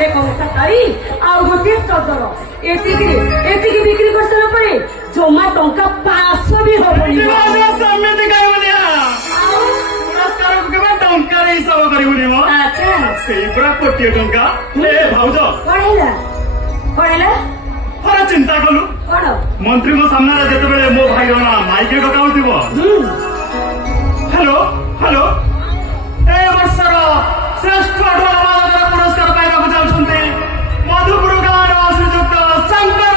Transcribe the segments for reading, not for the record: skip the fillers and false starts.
खंडे कंसा तारी आ गोटे चदर एतिकी बिक्री कर सारा परे जमा टंका 500 भी होबनी समिति गायबनिया पुरस्कार केबे टंका रे हिसाब करिवनी मो अच्छा सेई पूरा कोटी टंका ए भाउज पढ़ेला थोड़ा चिंता कलु कौन मंत्री को सामने जेते बेले मो भाई रा माइके डकाउतिबो हेलो हेलो ए वर्षर श्रेष्ठ ढोलवादक पुरस्कार पाइबाकु जाउछन्ते मधुपुर गाँव श्रीजुक्त शंकर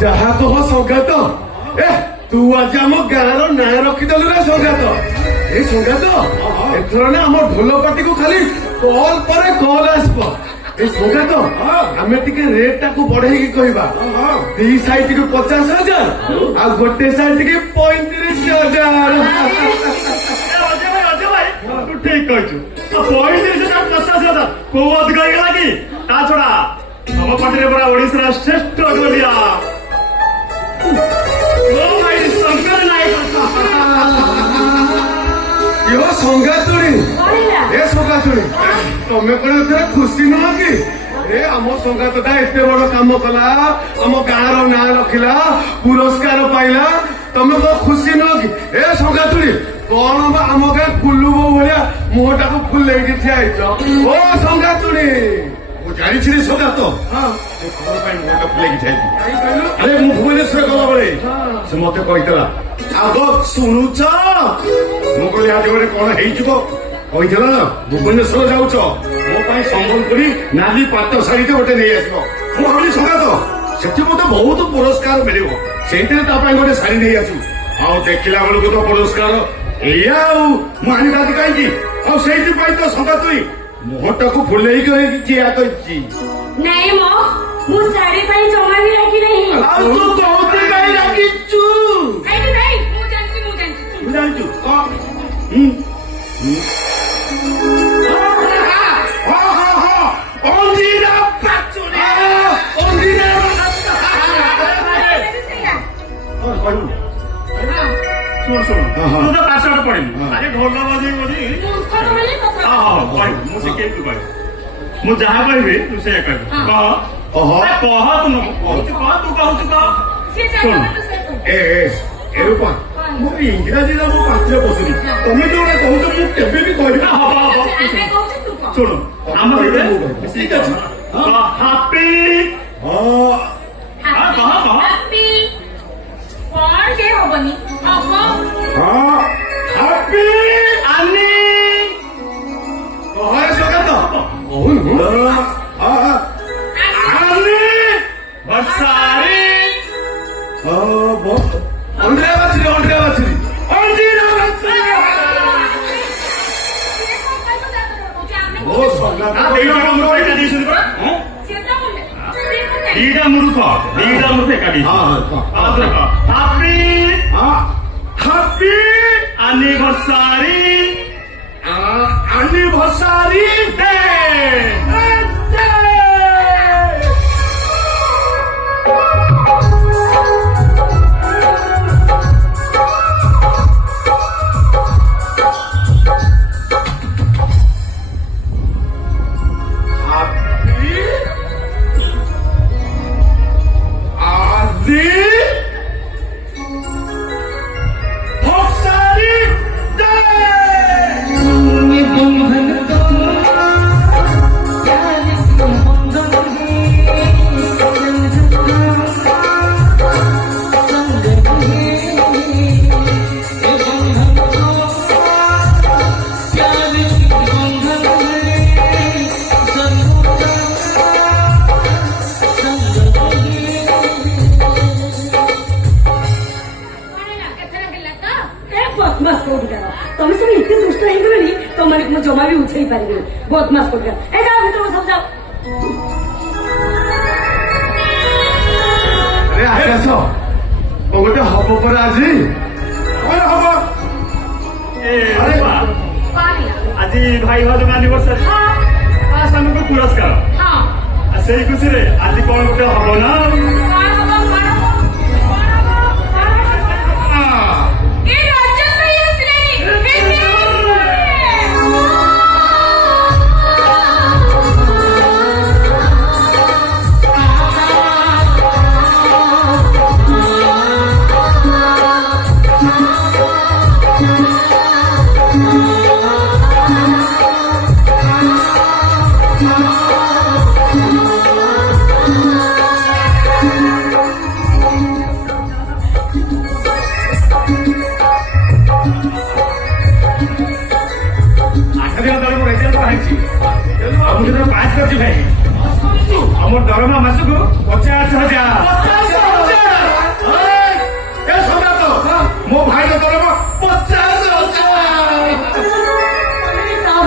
जहा कह संघात तू आज आम गाँव ना रखीदेलु ना संघात ए संघात एथर ना आम ढोलपाटी को खाली कॉल पर कॉल आसब ए संघात आम टिके रेट टाकू बढ़े कहवा दी साइड को 50,000 आ गोटे साइड के 35,000 तू ठीक कहଛୁ 35,000 50,000 को अधिक ହେଇଗଲା କି ତା ଛଡା ଆମ ପାଟିରେ ପୁରା ଓଡିଶାର ଶ୍ରେଷ୍ଠ ଢୋଲିଆ ଓ ଭାଇ ଶଙ୍କର ନାୟକ यो संगातुणी ए संगातुणी तमें कौन खुशी नुह कि ए आम संगातटा एते बड़ काम कला आम गाँव ना रखिला पुरस्कार पाइला तमें कौन खुशी नुह कि ए संगातुणी कौन बा आम गाँ गुलु बो भाया मुहटा को फुल ठिया ओ संगातुणी जानी संगात अरे मु भुवनेश्वर गला बेले से मत कहीला आग शुणुच मु कहली आज गोटे कौन होइथिला ना भुवनेश्वर जाऊच मो पाई संबलपुरी नाली पाट शाढ़ी गोटे नहीं आसब मु भावी संगात सेठी मत बहुत पुरस्कार मिल से गोटे शाढ़ी नहीं आसू आ देखला बेलू तो पुरस्कार एया आनी कहीं तो संगात मुहटा को फुले चिया कर नहीं मो मु साड़ी पाई जमा भी रखी नहीं तू कहते कहीं रखीचु नहीं मु जानती ଶୁଣ ଶୁଣ ତୁ ତ ପାସୱାର୍ଡ ପଡିନି ଆରେ ଢୋଲ ବଜେଇ ବଜେଇ ମୁଁ ଶିଖେଇ ତୁ କହିବୁ ମୁଁ ଯାହା କହିବି ତୁ ସେଇଆ କହିବୁ କହ କହ ତୁ କହୁଛୁ କହ ତୁ କହୁଛୁ କହ ଶୁଣ ଏ ରୂପା ମୁଁ ଇଂରାଜୀରେ ମୋ ପାଖରେ ବସୁନି ତମେ ଯୋଉଟା କହୁଛ ମୁଁ କେବେ ବି କହିବି ନା ହବ ଶୁଣ ଆମ ଠିକ ଅଛି ହାପି କହ କହ कौन के होबनी ହାପି ଆନି କହ ସ୍ୱାଗତ ଆନି ବର୍ଷାରେ ଅଣ୍ଡିରା ବାଛୁରୀ ଦିଟା ମୂର୍ଖ ଏକାଠି ହାପି ଆନିଭର୍ସାରୀ ଡେ बंधन ମୁଁ ଜମା ବି ଉଛେଇ ପାରିବିନି ବଦମାସ କରିକା ଏ ଯାଅ ଭିତରକୁ ସବୁ ଯାଅ ଆରେ ଆକାଶ କଣ ଗୋଟେ ହବ ପରା ଆଜି କଣ ହବ ଏ ବାପା, ଆଜି ଭାଇ ଭାଉଜ ଆନିଭର୍ସରୀ ଆମକୁ ପୁରସ୍କାର ଆଉ ସେଇ ଖୁସିରେ ଆଜି କଣ ଗୋଟେ ହବ ନା আমার দরমা মাসକୁ 50,000 ମୋ ଭାଇର ଦରମା 50,000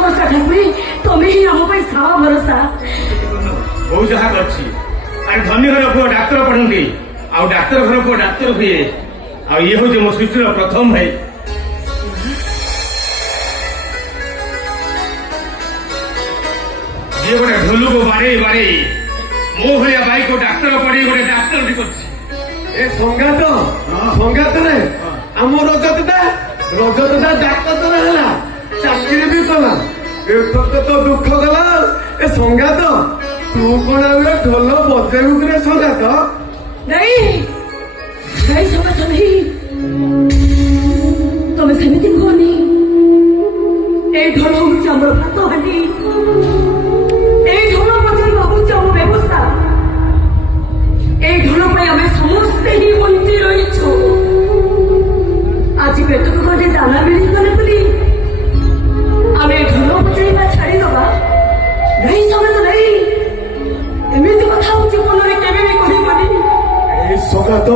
ଭରସା ଠାକୁରୀ ତମେ ହିଁ ଆମ ପାଇଁ ସାହା ଭରସା ବୋଉ ଯାହା କରିଛି ଆରେ ଧନୀ ଘର ପୁଅ ଡାକ୍ତର ପଢନ୍ତି ଆଉ ଡାକ୍ତର ଘର ପୁଅ ଡାକ୍ତର ହୁଏ ଆଉ ଇଏ ହଉଛି ମୋ ସୃଷ୍ଟିର ପ୍ରଥମ ଭାଇ ଯିଏ ଗୋଟେ ଢୋଲକୁ ବାଡେଇ ବାଡେଇ ମୋ ଭଳିଆ ଭାଇକୁ ଡାକ୍ତର ପଢେଇ ଗୋଟେ ଡାକ୍ତର କରିଛି ଏ ସଙ୍ଗାତରେ ଆମ ରଜତଟା ଡାକ୍ତର ହେଲା ଚାକିରି ବି କଲା ଏତକ ତ ଦୁଃଖ କଲା ଏ ସଙ୍ଗାତ ତୁ କଣ ଆଉ ଢୋଲ ବଜେଇବୁ କିରେ ସଙ୍ଗାତ ନାଇଁ ନାଇଁ ସଙ୍ଗା ତମେ ସେମିତି କୁହନି এই ঢোল হচ্ছে আমার ভাত হাঁটি এই ঢোল বজাইবা হচ্ছে আমার ব্যবস্থা এই ঢোল পাই আমি সমস্তে হি বঞ্চি রয়েছু আজ পেটক ঘরে দানা মিলিগলে বলি আমি এই ঢোল বজাইবা ছাড়িদবা নাই সময় তো নাই এমনি কথা হচ্ছে মନରେ কেবে ବି କହିବନି ଏ ସଙ୍ଗାତ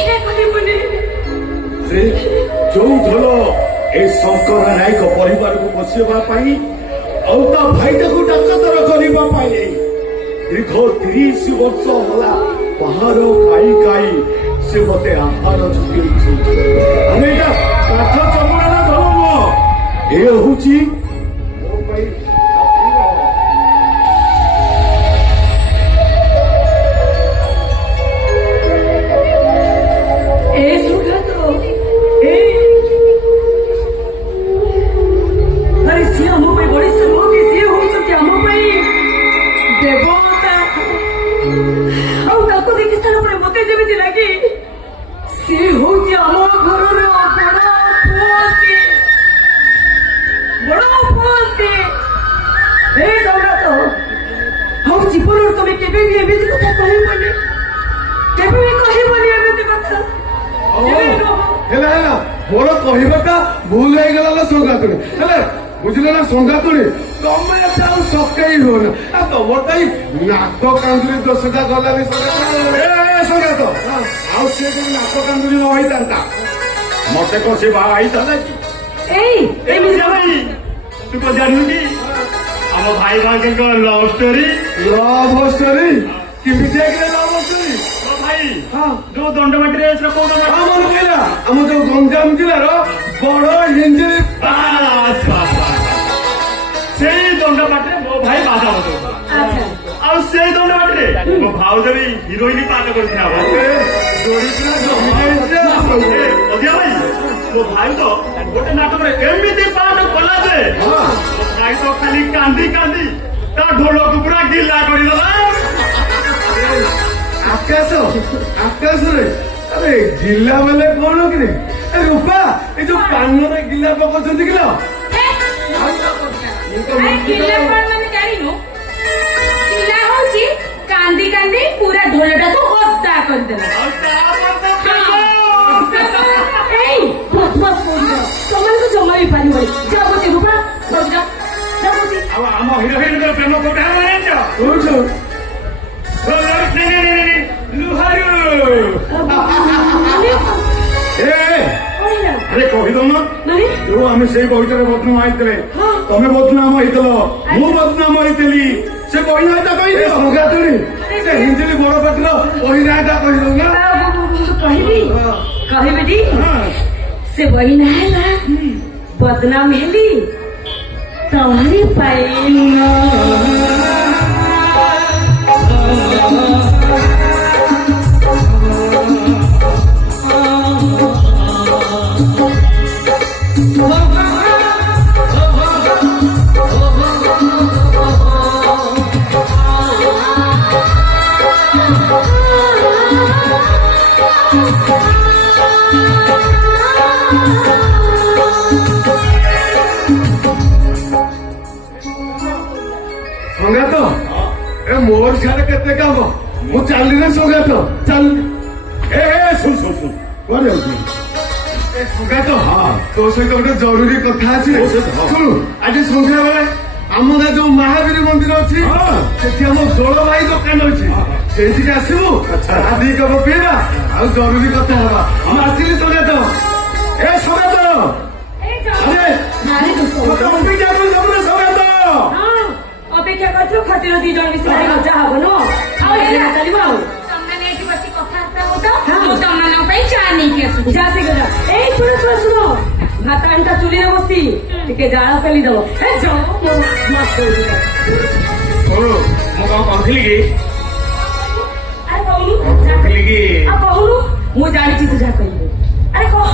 সে କହିବନି ସେ ଯୋଉ ଢୋଲ ଏ ଶଙ୍କର ନାୟକ ପରିବାରକୁ ବସିବା ପାଇଁ ଆଉ ତା ଭାଇଟାକୁ ଡାକ୍ତର କରିବା ପାଇଁ ଦୀର୍ଘ 30 ବର୍ଷ ହେଲା ବାହାର ଖାଇ ଖାଇ ସେ ମତେ ଆହାର ଯୋଗେଇଛି ଆମେ ଏଇଟା କାଠ ଚମଡ଼ା ଧର୍ମ ଏ ହଉଛି ମୋ ପାଇଁ ଏ ସୁଘାତ ଏ ଆରେ ସିଏ ଆମ ପାଇଁ ବଳିଷ୍ଠ ନୁହଁ କି ସିଏ ହଉଛନ୍ତି ଆମ ପାଇଁ ଦେବତା ଆଉ ତାକୁ ଦେଖି ସାରିଲା ପରେ ମତେ ଯେମିତି ଲାଗେ ସିଏ ହଉଛି ଆମ ଘରର ବଡ ପୁଅ ସିଏ ଏ ସୌରାତ ଆଉ ଜୀବନରେ ତମେ କେବେ ବି ଏମିତି କଥା କହିବନି କେବେ ବି କହିବନି ଏମିତି କଥା ହେଲା ହେଲା ମୋର କହିବାଟା ଭୁଲ ହେଇଗଲା ନା ସଙ୍ଗାତୁଣୀ ହେଲେ ବୁଝିଲେ ନା ସଙ୍ଗାତୁଣୀ ତମେ ଏତେ ଆଉ ସକେଇ ହୁଅନା ଆଉ ତମର ତ ଏଇ ନାକ କାନ୍ଦୁରି ଦୋଷଟା ଗଲାନି ସଙ୍ଗାତ ଆଉ ସେ ଯଦି ନାକ କାନ୍ଦୁରି ନ ହେଇଥାନ୍ତା ମତେ କଣ ସେ ବାହା ହେଇଥାନ୍ତା କି ଏଇ ଏମିତି ଭାଇ ତୁ କଣ ଜାଣିନୁ କି ଆମ ଭାଇ ଭାଇଙ୍କ ଲଭ ଷ୍ଟୋରି ଲଭ ଷ୍ଟୋରି କେମିତି ହେଇଗଲା ଲଭ ଷ୍ଟୋରି ଭାଇ ହଁ ଯୋଉ ଦଣ୍ଡମାଟିରେ ସେଟା କୋଉ ଦଣ୍ଡ ଆମର କହିଲା ଆମ ଯୋଉ ଗଞ୍ଜାମ ଜିଲ୍ଲାର ବଡ ହିଞ୍ଜିଳି ସେଇ ଦଣ୍ଡପାଟିରେ ମୋ ଭାଇ ବାଜା ବଜାଉଥିଲା ଆଚ୍ଛା ଆଉ ସେଇ ଦଣ୍ଡପାଟିରେ ମୋ ଭାଉଜ ବି ହିରୋଇନ ପାଠ କରିଥିଲା ଅଧିକା ଭାଇ ମୋ ଭାଇ ତ ଗୋଟେ ନାଟକରେ ଏମିତି ପାଠ କଲା ଯେ ମୋ ଭାଇ ତ ଖାଲି କାନ୍ଦି କାନ୍ଦି ତା ଢୋଲକୁ ପୁରା ଗିଲା କରିଦେଲା ଆକାଶରେ ଆରେ ଗିଲା ମାନେ କଣ କିରେ ଏ ରୂପା ଏ ଯୋଉ କାନରେ ଗିଲା ପକଉଛନ୍ତି କିଲ କାନ୍ଦି କାନ୍ଦି ପୁରା ଢୋଲଟାକୁ ଅଦା କରିଦେଲା ଆଉ ତାପରେ ତମକୁ ଜମା ବି ପାରିବନି ଯାଉଛି ରୂପା ଆଉ ଆମ ହିରୋଇନର ପ୍ରେମ କୋଉଟା ହେଲା ଜାଣିଛ କହୁଛୁ ଲୁହାରୁ ଆରେ କହିଦଉନ ମାନେ ଯୋଉ ଆମେ ସେଇ ବହିଟାରେ ବଦନାମ ଆଇଥିଲେ ତମେ ବଦନାମ ହେଇଥିଲ ମୁଁ ବଦନାମ ହେଇଥିଲି ସେ କହିନାଟା କହିଲେ ସଙ୍ଗାତୁଣି ସେ ହିଞ୍ଜିଲି ବଡ ପାଟିର କହିନାଟା କହିଲ ନା କହିବି କହିବି ସେ ବହି ନା ହେଲା ବଦନାମ ହେଲି ତମରି ପାଇଁ ସଙ୍ଗାତ ଏ ମୋର ସିଆଡେ କେତେ କାମ ମୁଁ ଚାଲିଲେ ସଙ୍ଗାତ ଚାଲ ଏ ଶୁଣ ଶୁଣ ଶୁଣ କୁଆଡେ ଯାଉଛୁ ଏ ସଙ୍ଗାତ ତୋ ସହିତ ଗୋଟେ ଜରୁରୀ କଥା ଅଛି ଶୁଣୁ ଆଜି ସନ୍ଧ୍ୟା ବେଳେ ଆମ ଗାଁ ଯୋଉ ମହାବୀର ମନ୍ଦିର ଅଛି ସେଠି ଆମ ଦୋଳ ଭାଇ ଦୋକାନ ଅଛି ସେଇଠିକି ଆସିବୁ ଆଦି କବ ପିଇବା ଆଉ ଜରୁରୀ କଥା ହବା ମୁଁ ଆସିଲି ସଙ୍ଗାତ ଏ ସଙ୍ଗାତ ଆରେ ମତେ ଅପେକ୍ଷା କରୁଛୁ ସଙ୍ଗାତ ଅପେକ୍ଷା କରୁଛୁ ଖାତିର ଦି ଜଣ ମିଶିକି ମଜା ହବ ନୁହଁ ଆଉ ହେଲା ଚାଲିବ ଆଉ ତମେ ଏଠି ବସି କଥାବାର୍ତ୍ତା ହଉଛ ମୁଁ ତମମାନଙ୍କ ପାଇଁ ଚା ନେଇକି ଆସୁଛି ଯା ସେ ଗଲା ଏଇ ଶୁଣ ଶୁଣ ଶୁଣ ଭାତ ଆଣିତା ଚୁଲିରେ ବସି ଟିକେ ଜାଳ ପେଲି ଦବ ଏ ଯାଅ ମୋ ମସ୍ତ ହଉଛି ଶୁଣୁ ମୁଁ କଣ କହୁଥିଲି କି ଆରେ କହୁନୁ କହୁଥିଲି କି ଆଉ କହୁନୁ ମୁଁ ଜାଣିଛି ତୁ ଯାହା କହିବୁ ଆରେ କହ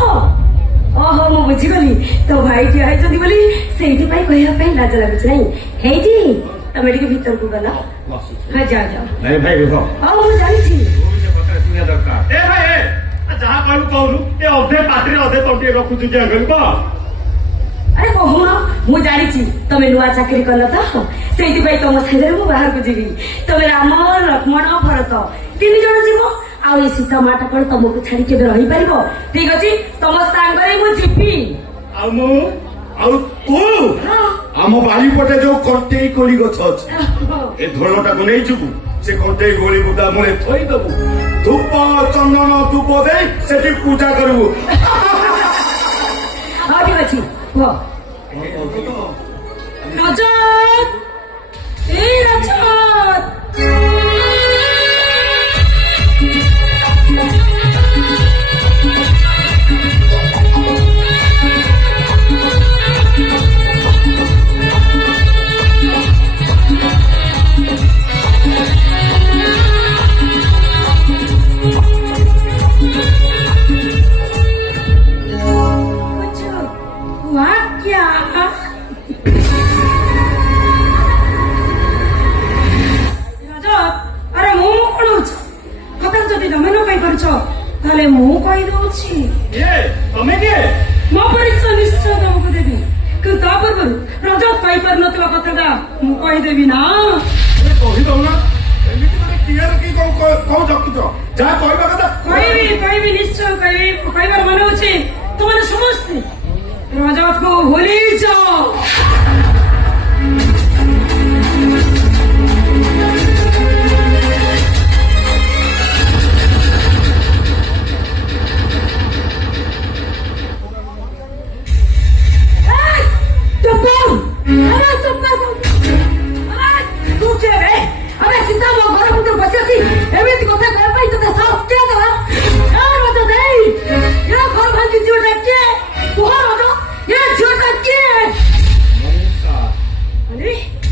ଓହୋ ମୁଁ ବୁଝିଗଲି ତୋ ଭାଇ ଠିଆ ହେଇଛନ୍ତି ବୋଲି ସେଇଥିପାଇଁ କହିବା ପାଇଁ ଲାଜ ଲାଗୁଛି ନାଇଁ ହେଇଛି ତମେ ଟିକେ ଭିତରକୁ ଗଲ ହଁ ଯାଅ ଯାଅ ନାଇଁ ଭାଇ ଦେଖ ହଉ ମୁଁ ଜାଣିଛି ଶୁଣିବା ଦରକାର ଏ ଭାଇ ଯାହା କହିବୁ କହୁନୁ ଏ ଅଧେ ପାଟିରେ ଅଧେ ତଣ୍ଟିରେ ରଖୁଛୁ ଯେ କହ ଆରେ କହୁନ ମୁଁ ଜାଣିଛି ତମେ ନୂଆ ଚାକିରି କଲ ତ ସେଇଥିପାଇଁ ତମ ସାଙ୍ଗରେ ମୁଁ ବାହାରକୁ ଯିବି ତମେ ରାମ ଲକ୍ଷ୍ମଣ ଭରତ 3 ଜଣ ଯିବ ଆଉ ଏଇ ସୀତା ମାଟା କଣ ତମକୁ ଛାଡି କେବେ ରହିପାରିବ ଠିକ ଅଛି ତମ ସାଙ୍ଗରେ ମୁଁ ଯିବି ଆଉ ମୁଁ ଆଉ ତୁ ଆମ ବାରିପଟେ ଯୋଉ କଣ୍ଟେଇ କୋଳି ଗଛ ଅଛି ଏ ଧୋଳଟାକୁ ନେଇଯିବୁ ସେ କଣ୍ଟେଇ କୋଳି ବୁଦା ମୂଳେ ଥୋଇଦବୁ ଧୂପ ଚନ୍ଦନ ଧୂପ ଦେଇ ସେଠି ପୂଜା କରିବୁ ହଉ ଠିକ ଅଛି କୁହ ରଜତ ଏଇ ରଜତ ତାହେଲେ ମୁଁ କହିଦଉଛି ତମେ କିଏ ମୋ ପରୀକ୍ଷା ନିଶ୍ଚୟ ତମକୁ ଦେବି କିନ୍ତୁ ତା ପୂର୍ବରୁ ରଜତ କହିପାରୁନଥିବା କଥାଟା ମୁଁ କହିଦେବି ନା କହିଦଉ ନା ଏମିତି ମାନେ କ୍ଲିୟର କି କଣ ରଖିଛ ଯାହା କହିବା କଥା କହିବି ନିଶ୍ଚୟ କହିବି କହିବାର ମାନେ ହଉଛି ତୁମେ ସମସ୍ତେ ରଜତକୁ ଭୁଲି ଯାଅ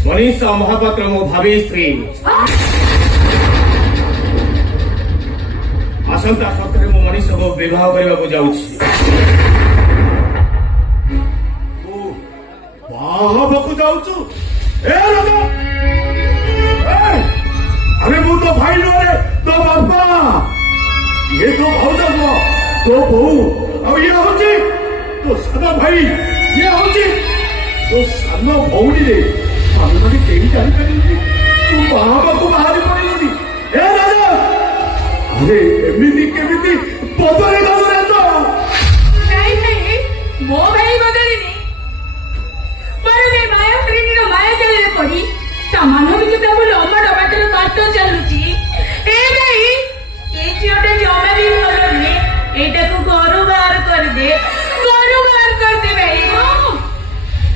ମନୀଷା ମହାପାତ୍ର ମୋ ଭାବି ସ୍ତ୍ରୀ ଆସନ୍ତା ସପ୍ତାହରେ ମୁଁ ମନୀଷକୁ ବିବାହ କରିବାକୁ ଯାଉଛି ବାହା ହବାକୁ ଯାଉଛୁ ଆରେ ମୁଁ ତ ଭାଇ ନୁହେଁ ତୋ ବାପା ଇଏ ତୋ ଭାଉଜ ନୁହ ତୋ ବୋଉ ଆଉ ଇଏ ହଉଛି ତୋ ସାନ ଭାଇ ଇଏ ହଉଛି ତୋ ସାନ ଭଉଣୀରେ ଆମେ ମାନେ କେହି ଜାଣିପାରିବୁନି ତୁ ବାହା ହବାକୁ ବାହାରି ପଡିଲୁନି ଏ ରାଜା ଆରେ ଏମିତି କେମିତି ବଦଳି ଗଲୁ ରେ ତ ମୋ ଭାଇ ବଦଳିନି ମୋର ବି ମାୟାପ୍ରୀତିର ମାୟା ଜାଲରେ ପଡି ତା ମାନବିକତା ବୋଲି ଅମର ବାଟରେ କାଟ ଚାଲୁଛି ଏ ଭାଇ ଏ ଝିଅଟା ଜମା ବି ଭଲ ନୁହେଁ ଏଇଟାକୁ ଘରୁ ବାହାର କରିଦେ ଭାଇ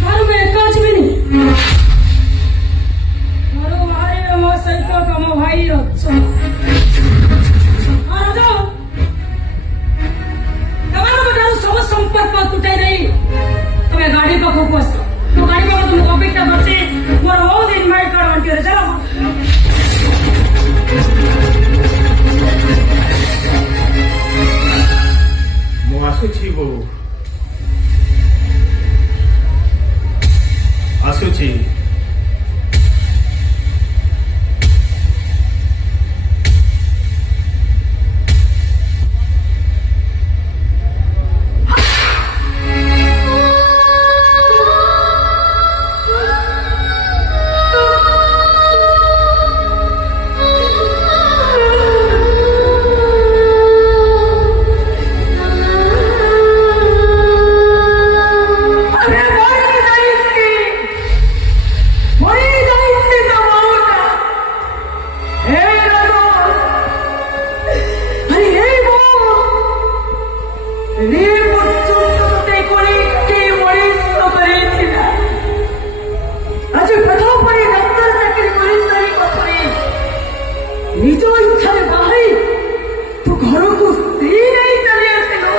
ଘରକୁ ଏକା ଆସିବିନି ତମ ଭାଇ ଅଛ ସେମାନଙ୍କଠାରୁ ସବୁ ସମ୍ପର୍କ ତୁଟାଇ ଦେଇ ତମେ ଗାଡି ପାଖକୁ ଆସ ତ ଗାଡି ପାଖ ତୁମକୁ ଅପେକ୍ଷା କରିଛି ମୋର ବହୁତ ଇନଭାଇଟ୍ କର ବାଣ୍ଟିରେ ଚାଲ ମୁଁ ଆସୁଛି ବୋଉ ଆସୁଛି ନିଜ ଇଚ୍ଛାରେ ବାହାରି ତୁ ଘରକୁ ସ୍ତ୍ରୀ ନେଇ ଚାଲି ଆସିଲୁ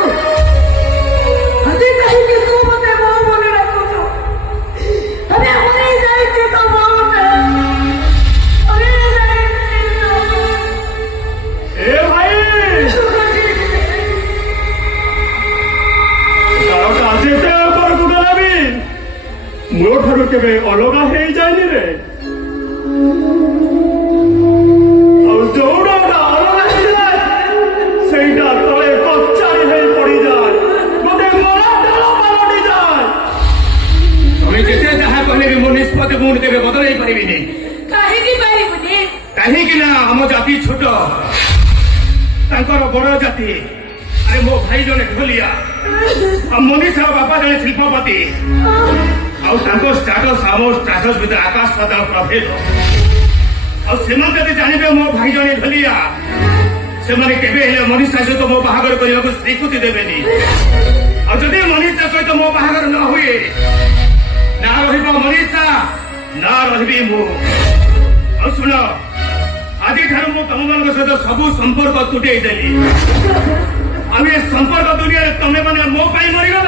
ଆଜି କାହିଁକି ତୁ ମତେ ବୋଉ ବୋଲି ଡାକୁଛୁ ଆରେ ମରି ଯାଇଛି ତ ବୋଉଟା ମରି ଯାଇଛି ଏ ଭାଇ ତାରଟା ଆଜି ଏତେ ଉପରକୁ ଗଲା ବି ମୋ ଠାରୁ କେବେ ଅଲଗା ହେଇଯାଏନି ରେ ଆଉ ଯୋଉଟା ଅଲଗା ହେଇଯାଏ ସେଇଟା ତଳେ କଚାରି ହେଇ ପଡିଯାଏ ଗୋଟେ ମରାଟାଳ ପାଲଟିଯାଏ ତମେ ଯେତେ ଯାହା କହିଲେ ବି ମୋ ନିଷ୍ପତ୍ତି ମୁଁ କେବେ ବଦଳାଇ ପାରିବିନି କାହିଁକି ପାରିବୁନି କାହିଁକି ନା ଆମ ଜାତି ଛୋଟ ତାଙ୍କର ବଡ ଜାତି ଆରେ ମୋ ଭାଇ ଜଣେ ଢୋଲିଆ ଆଉ ମନୀଷର ବାପା ଜଣେ ଶିଳ୍ପପତି ଆଉ ତାଙ୍କ ଷ୍ଟାଟସ୍ ଆମ ଷ୍ଟାଟସ୍ ଭିତରେ ଆକାଶ ପାତାଳ ପ୍ରଭେଦ ଆଉ ସେମାନେ ଯଦି ଜାଣିବେ ମୋ ଭାଇ ଜଣେ ଢୋଲିଆ ସେମାନେ କେବେ ହେଲେ ମନୀଷା ସହିତ ମୋ ବାହାଘର କରିବାକୁ ସ୍ୱୀକୃତି ଦେବେନି ଆଉ ଯଦି ମନୀଷା ସହିତ ମୋ ବାହାଘର ନ ହୁଏ ନା ରହିବ ମନୀଷା ନା ରହିବି ମୁଁ ଆଉ ଶୁଣ ଆଜିଠାରୁ ମୁଁ ତମମାନଙ୍କ ସହିତ ସବୁ ସମ୍ପର୍କ ତୁଟେଇ ଦେଲି ଆଉ ଏ ସମ୍ପର୍କ ଦୁନିଆରେ ତମେ ମାନେ ମୋ ପାଇଁ ମରିଗଲ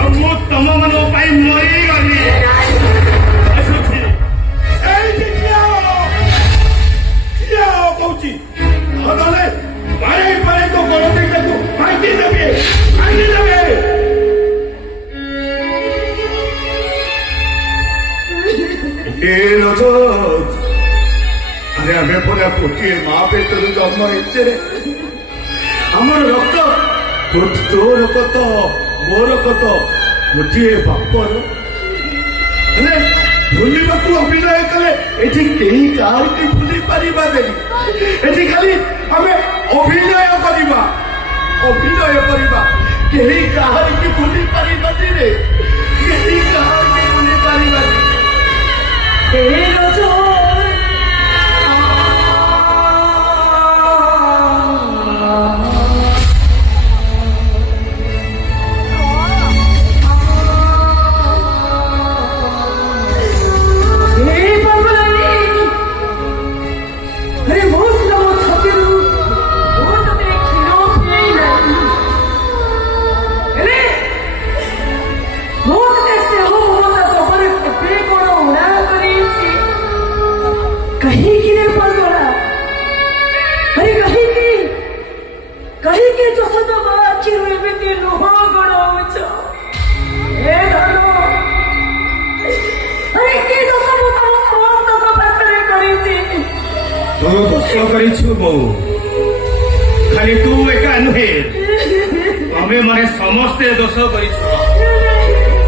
ଆଉ ମୁଁ ତମ ମାନଙ୍କ ପାଇଁ ମରିଗଲି ଆସୁଛି ଏଇଠି ଠିଆ କହୁଛି ନହେଲେ ବାଡ଼େଇ ବାଡ଼େଇ ତ ଗୋଡ଼ ଦିଟାକୁ ଭାଙ୍ଗି ଦେବେ ଭାଙ୍ଗି ଦେବେ ଏ ରଜତ ଆରେ ଆମେ ପୁରା ଗୋଟିଏ ମା ପେଟରୁ ଜନ୍ମ ହେଇଛେ ଆମର ରକ୍ତ ତୋର କତ ମୋର କତ ଗୋଟିଏ ବାପର ହେଲେ ଭୁଲିବାକୁ ଅଭିନୟ କଲେ ଏଠି କେହି କାହାରିକି ଭୁଲି ପାରିବାନି ଏଠି ଖାଲି ଆମେ ଅଭିନୟ କରିବା କେହି କାହାରିକି ଭୁଲି ପାରିବାନି ରେ କେହି କାହାରିକି ଭୁଲି ପାରିବାନି ଏ ରଜ कहीं जो सद बाकी एमती लुह गड़ाउछ ए धनो अरे कि दोष मु तम समस्त पाखरे करिछि तो दोष करिछु बहु खाली तू एका नुहे तमे माने समस्ते दोष करिछु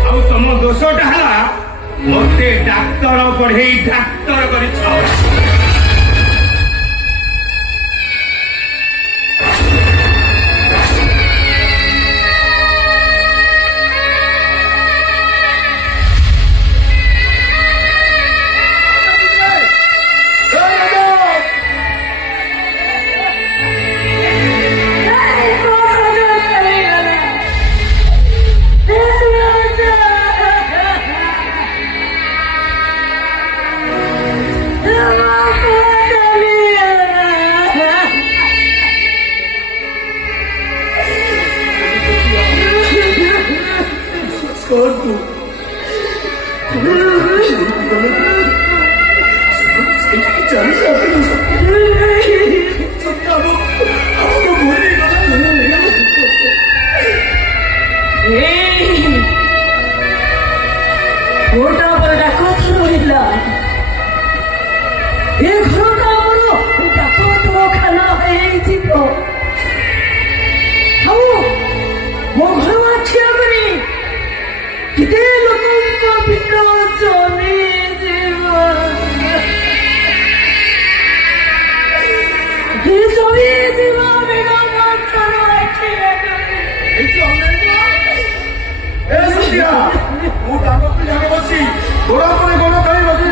आउ तम दोषटा हला मते डाक्टर पढ़ेई डाक्तर करिछु Come on! ଚାଲି ସତ୍ୟ ଆମକୁ ଭୁଲିଗଲା। ଗୋଟା ପରେ ଡାକ ରହିଲା ଏ ଘରଟା ଆମର ଡାକ୍ତରଖାନା ହେଇଯିବ। ଆଉ ମୋ ଘର ଆଖି ଆଗରେ କେତେ ଲୋକଙ୍କ ଭିଡ଼ ଜମିଯିବ। ଜମିଯିବ ଭିଡ଼ ମାତ୍ର ଆଖି ଆଗରେ। ଏ ସତ୍ୟା ମୁଁ ତାଙ୍କ ଜାଣି ବସି ଗୋଡ ପରେ ଗୋଡ ଖାଇବାକୁ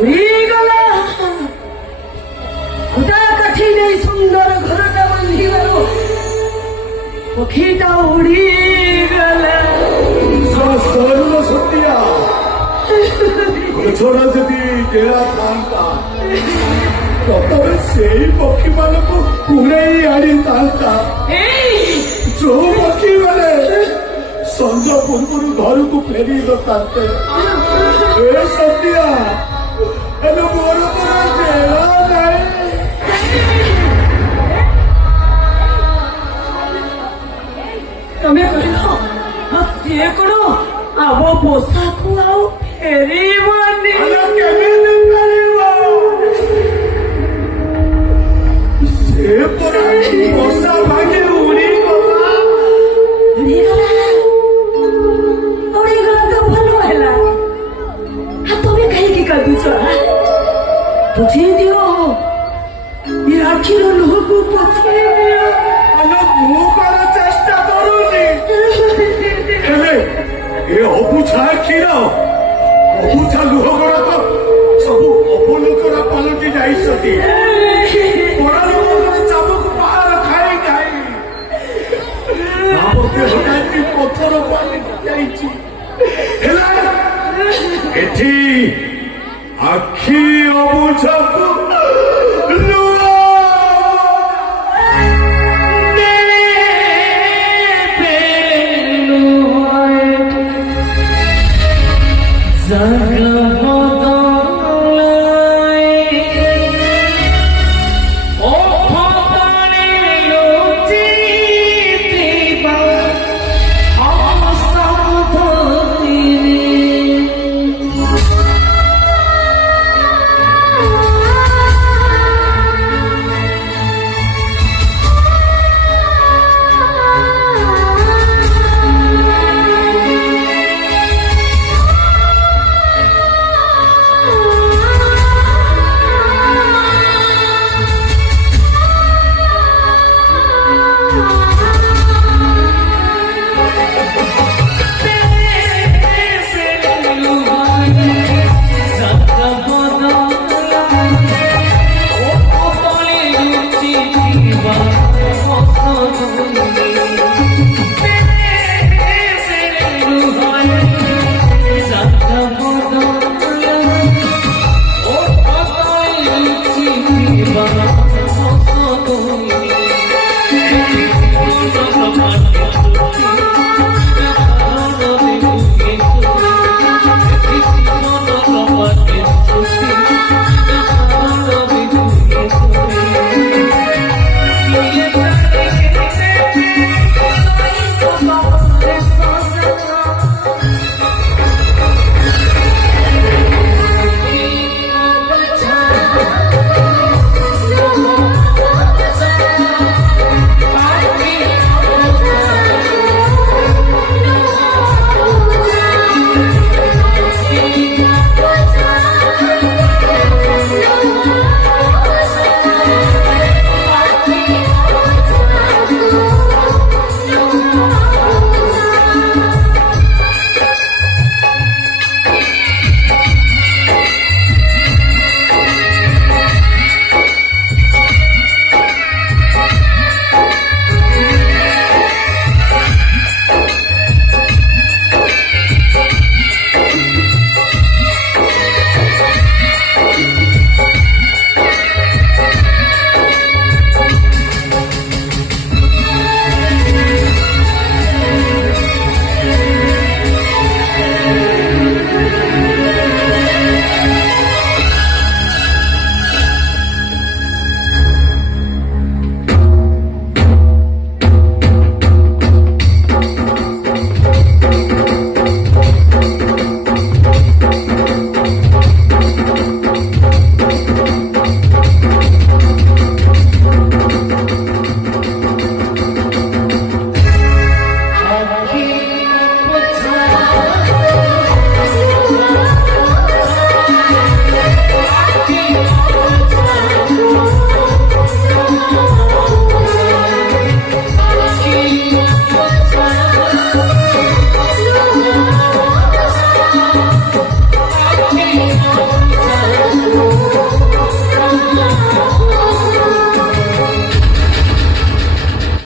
ଉଡ଼ିଗଲା ଖୁଦା କାଠି ନେଇ ସୁନ୍ଦର ଘରଟା ବାନ୍ଧିବାରୁ ପକ୍ଷୀଟା ଉଡ଼ିଗଲା। ସରୁଣ ସତ୍ୟା ଗଛର ଯଦି ଡେରା ଥାନ୍ତା ପ୍ରଥମେ ସେଇ ପକ୍ଷୀମାନଙ୍କୁ ଉଡ଼େଇ ଆଣିଥାନ୍ତା। ଯୋଉ ପକ୍ଷୀମାନେ ସଞ୍ଜ ପୂର୍ବରୁ ଘରକୁ ଫେରି ନଥାନ୍ତେ। ଏ ସତ୍ୟା ହେଲେ ମୋର ଡେରା ନାହିଁ। ତମେ କହିଲ ସିଏ କଣ ଆମ ପୋଷାକୁ ଆଉ ଫେରିବନି। କେମିତି ପାରିବ? ସେ ପରା ବର୍ଷା ଭାଙ୍ଗି ଉଡ଼ିଗଲା। ଉଡ଼ିଗଲା ତ ଭଲ ହେଲା। ତମେ କାହିଁକି କାନ୍ଦୁଛ? ବୁଝେଇ ଦିଅ ଏ ଆଖିର ଲୁହକୁ ପଛେଇ ଦିଅ। ମୁଁ କଣ ଚେଷ୍ଟା କରୁନି? ହେଲେ ଏ ଅବୁଝା କ୍ଷୀର ଅବୁଝା ଲୁହ ଗୁଡାକ ସବୁ ଅବଲୋକର ପାଲଟି ଯାଇଛନ୍ତି। ବଡ଼ ଲୋକଙ୍କର ଚାବୁକୁ ବାହାର ଖାଇ ଖାଇ ମୋତେ ହଠାତ୍ ପଥର ପାଲଟି ଯାଇଛି। ହେଲା ଏଠି ଆଖି ଅବୁଝାକୁ Zaga